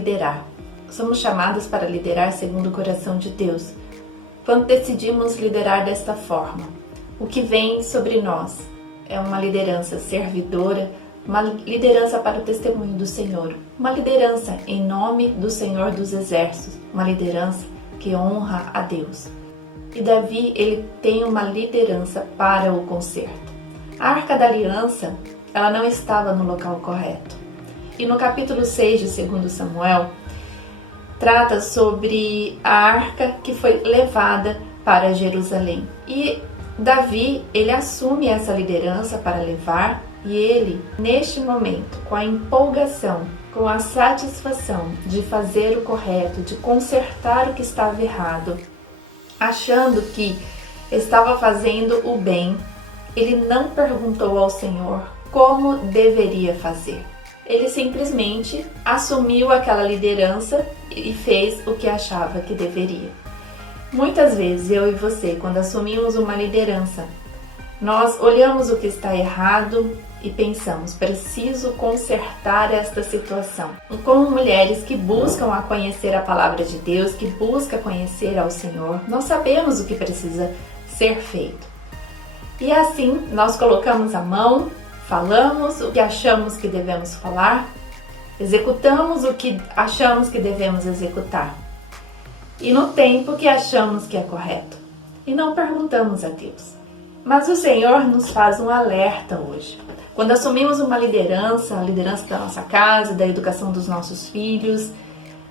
liderar. Somos chamados para liderar segundo o coração de Deus. Quando decidimos liderar desta forma, o que vem sobre nós é uma liderança servidora, uma liderança para o testemunho do Senhor, uma liderança em nome do Senhor dos Exércitos, uma liderança que honra a Deus. E Davi, ele tem uma liderança para o conserto. A Arca da Aliança, ela não estava no local correto. E no capítulo 6 de 2 Samuel, trata sobre a arca que foi levada para Jerusalém. E Davi, ele assume essa liderança para levar, e ele, neste momento, com a empolgação, com a satisfação de fazer o correto, de consertar o que estava errado, achando que estava fazendo o bem, ele não perguntou ao Senhor como deveria fazer. Ele simplesmente assumiu aquela liderança e fez o que achava que deveria. Muitas vezes, eu e você, quando assumimos uma liderança, nós olhamos o que está errado e pensamos, preciso consertar esta situação. Como mulheres que buscam a conhecer a palavra de Deus, que buscam conhecer ao Senhor, nós sabemos o que precisa ser feito. E assim, nós colocamos a mão, falamos o que achamos que devemos falar, executamos o que achamos que devemos executar. E no tempo que achamos que é correto. E não perguntamos a Deus. Mas o Senhor nos faz um alerta hoje. Quando assumimos uma liderança, a liderança da nossa casa, da educação dos nossos filhos,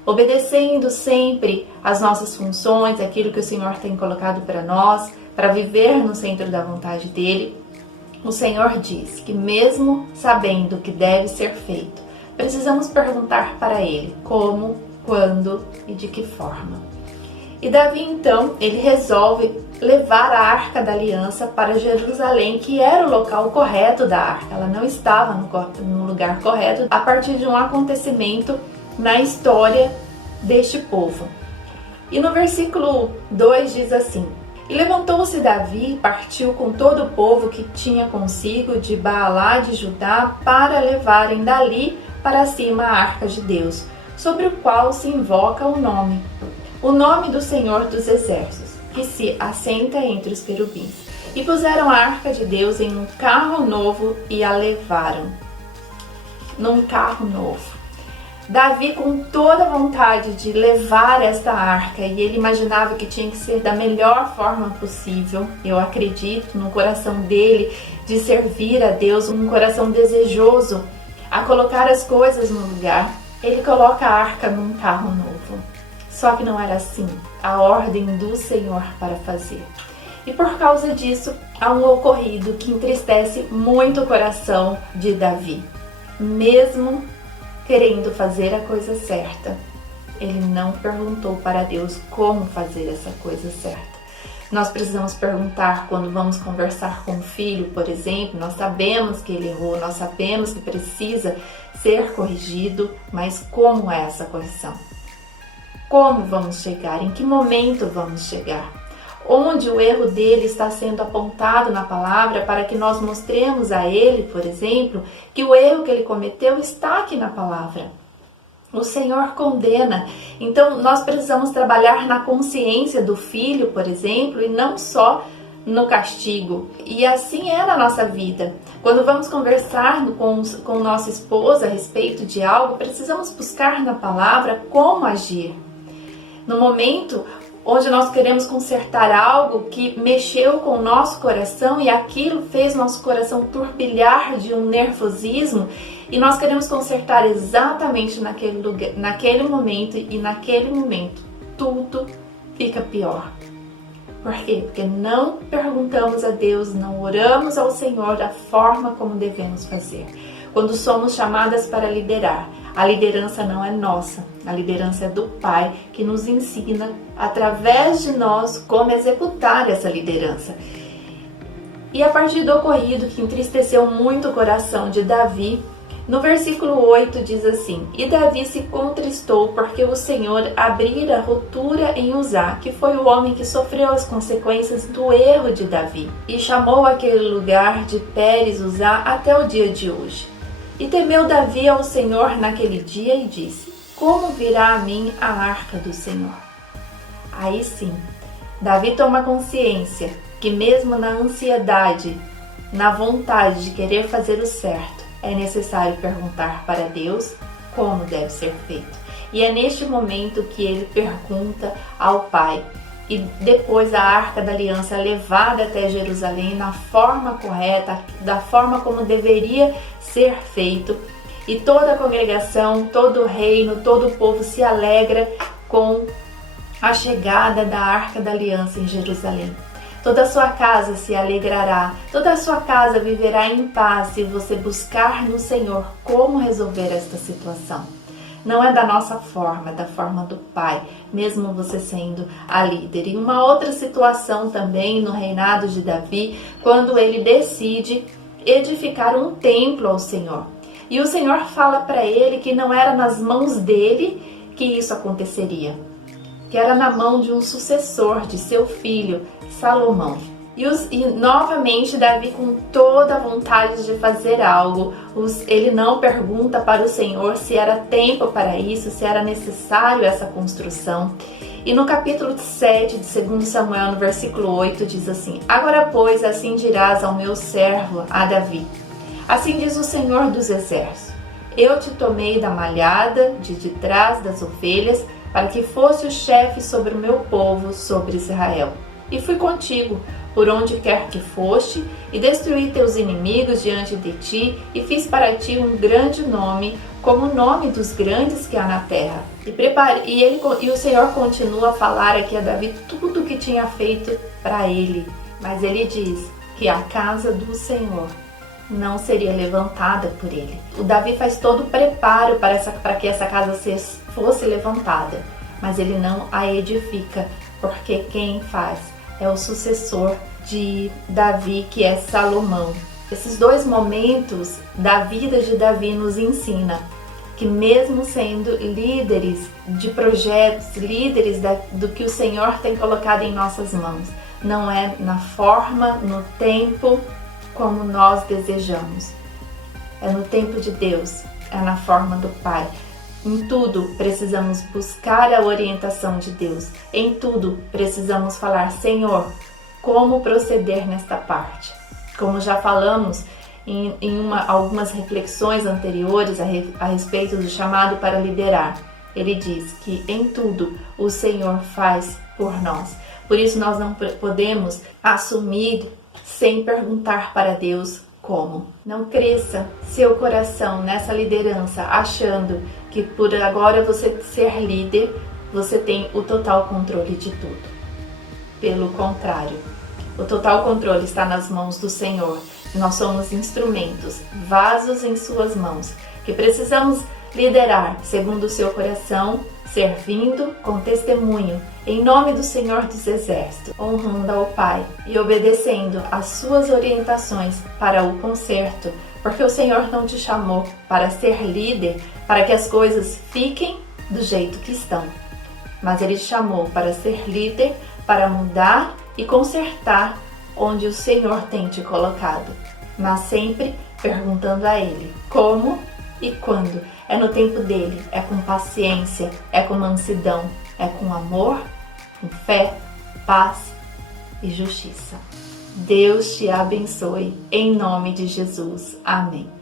obedecendo sempre as nossas funções, aquilo que o Senhor tem colocado para nós, para viver no centro da vontade dEle, o Senhor diz que mesmo sabendo o que deve ser feito, precisamos perguntar para Ele como, quando e de que forma. E Davi, então, ele resolve levar a Arca da Aliança para Jerusalém, que era o local correto da arca. Ela não estava no lugar correto a partir de um acontecimento na história deste povo. E no versículo 2 diz assim: E levantou-se Davi e partiu com todo o povo que tinha consigo de Baalá de Judá para levarem dali para cima a Arca de Deus, sobre o qual se invoca o nome do Senhor dos Exércitos, que se assenta entre os querubins. E puseram a Arca de Deus em um carro novo e a levaram. Num carro novo. Davi, com toda a vontade de levar esta arca, e ele imaginava que tinha que ser da melhor forma possível, eu acredito, no coração dele, de servir a Deus, um coração desejoso a colocar as coisas no lugar, ele coloca a arca num carro novo. Só que não era assim a ordem do Senhor para fazer. E por causa disso, há um ocorrido que entristece muito o coração de Davi. Mesmo querendo fazer a coisa certa, ele não perguntou para Deus como fazer essa coisa certa. Nós precisamos perguntar quando vamos conversar com o filho, por exemplo, nós sabemos que ele errou, nós sabemos que precisa ser corrigido, mas como é essa correção? Como vamos chegar? Em que momento vamos chegar? Onde o erro dele está sendo apontado na palavra para que nós mostremos a ele, por exemplo, que o erro que ele cometeu está aqui na palavra. O Senhor condena. Então, nós precisamos trabalhar na consciência do filho, por exemplo, e não só no castigo. E assim é na nossa vida. Quando vamos conversar com nossa esposa a respeito de algo, precisamos buscar na palavra como agir. No momento onde nós queremos consertar algo que mexeu com o nosso coração e aquilo fez nosso coração turbilhar de um nervosismo, e nós queremos consertar exatamente naquele lugar, naquele momento, e naquele momento tudo fica pior. Por quê? Porque não perguntamos a Deus, não oramos ao Senhor da forma como devemos fazer. Quando somos chamadas para liderar, a liderança não é nossa, a liderança é do Pai, que nos ensina através de nós como executar essa liderança. E a partir do ocorrido que entristeceu muito o coração de Davi, no versículo 8 diz assim: E Davi se contristou porque o Senhor abrira ruptura em Uzá, que foi o homem que sofreu as consequências do erro de Davi, e chamou aquele lugar de Pérez Uzá até o dia de hoje. E temeu Davi ao Senhor naquele dia e disse: como virá a mim a arca do Senhor? Aí sim, Davi toma consciência que mesmo na ansiedade, na vontade de querer fazer o certo, é necessário perguntar para Deus como deve ser feito. E é neste momento que ele pergunta ao Pai. E depois a Arca da Aliança é levada até Jerusalém na forma correta, da forma como deveria ser feito. E toda a congregação, todo o reino, todo o povo se alegra com a chegada da Arca da Aliança em Jerusalém. Toda a sua casa se alegrará, toda a sua casa viverá em paz se você buscar no Senhor como resolver esta situação. Não é da nossa forma, é da forma do Pai, mesmo você sendo a líder. E uma outra situação também no reinado de Davi, quando ele decide edificar um templo ao Senhor. E o Senhor fala para ele que não era nas mãos dele que isso aconteceria, que era na mão de um sucessor, de seu filho, Salomão. E novamente Davi, com toda a vontade de fazer algo, ele não pergunta para o Senhor se era tempo para isso, se era necessário essa construção. E no capítulo 7 de 2 Samuel, no versículo 8, diz assim: Agora, pois, assim dirás ao meu servo, a Davi: Assim diz o Senhor dos Exércitos: Eu te tomei da malhada de trás das ovelhas, para que fosse o chefe sobre o meu povo, sobre Israel. E fui contigo, por onde quer que foste, e destruí teus inimigos diante de ti, e fiz para ti um grande nome, como o nome dos grandes que há na terra. E o Senhor continua a falar aqui a Davi tudo o que tinha feito para ele. Mas ele diz que a casa do Senhor não seria levantada por ele. O Davi faz todo o preparo para que essa casa fosse levantada, mas ele não a edifica, porque quem faz é o sucessor de Davi, que é Salomão. Esses dois momentos da vida de Davi nos ensina que mesmo sendo líderes de projetos, líderes do que o Senhor tem colocado em nossas mãos, não é na forma, no tempo como nós desejamos. É no tempo de Deus, é na forma do Pai. Em tudo precisamos buscar a orientação de Deus. Em tudo precisamos falar: Senhor, como proceder nesta parte? Como já falamos em algumas reflexões anteriores a respeito do chamado para liderar, ele diz que em tudo o Senhor faz por nós. Por isso nós não podemos assumir sem perguntar para Deus como. Não cresça seu coração nessa liderança achando que por agora você ser líder, você tem o total controle de tudo. Pelo contrário, o total controle está nas mãos do Senhor. Nós somos instrumentos, vasos em suas mãos, que precisamos liderar segundo o seu coração, servindo com testemunho, em nome do Senhor dos Exércitos, honrando ao Pai e obedecendo às suas orientações para o conserto, porque o Senhor não te chamou para ser líder, para que as coisas fiquem do jeito que estão, mas Ele te chamou para ser líder, para mudar e consertar onde o Senhor tem te colocado, mas sempre perguntando a Ele como e quando. É no tempo dele, é com paciência, é com mansidão, é com amor, com fé, paz e justiça. Deus te abençoe, em nome de Jesus. Amém.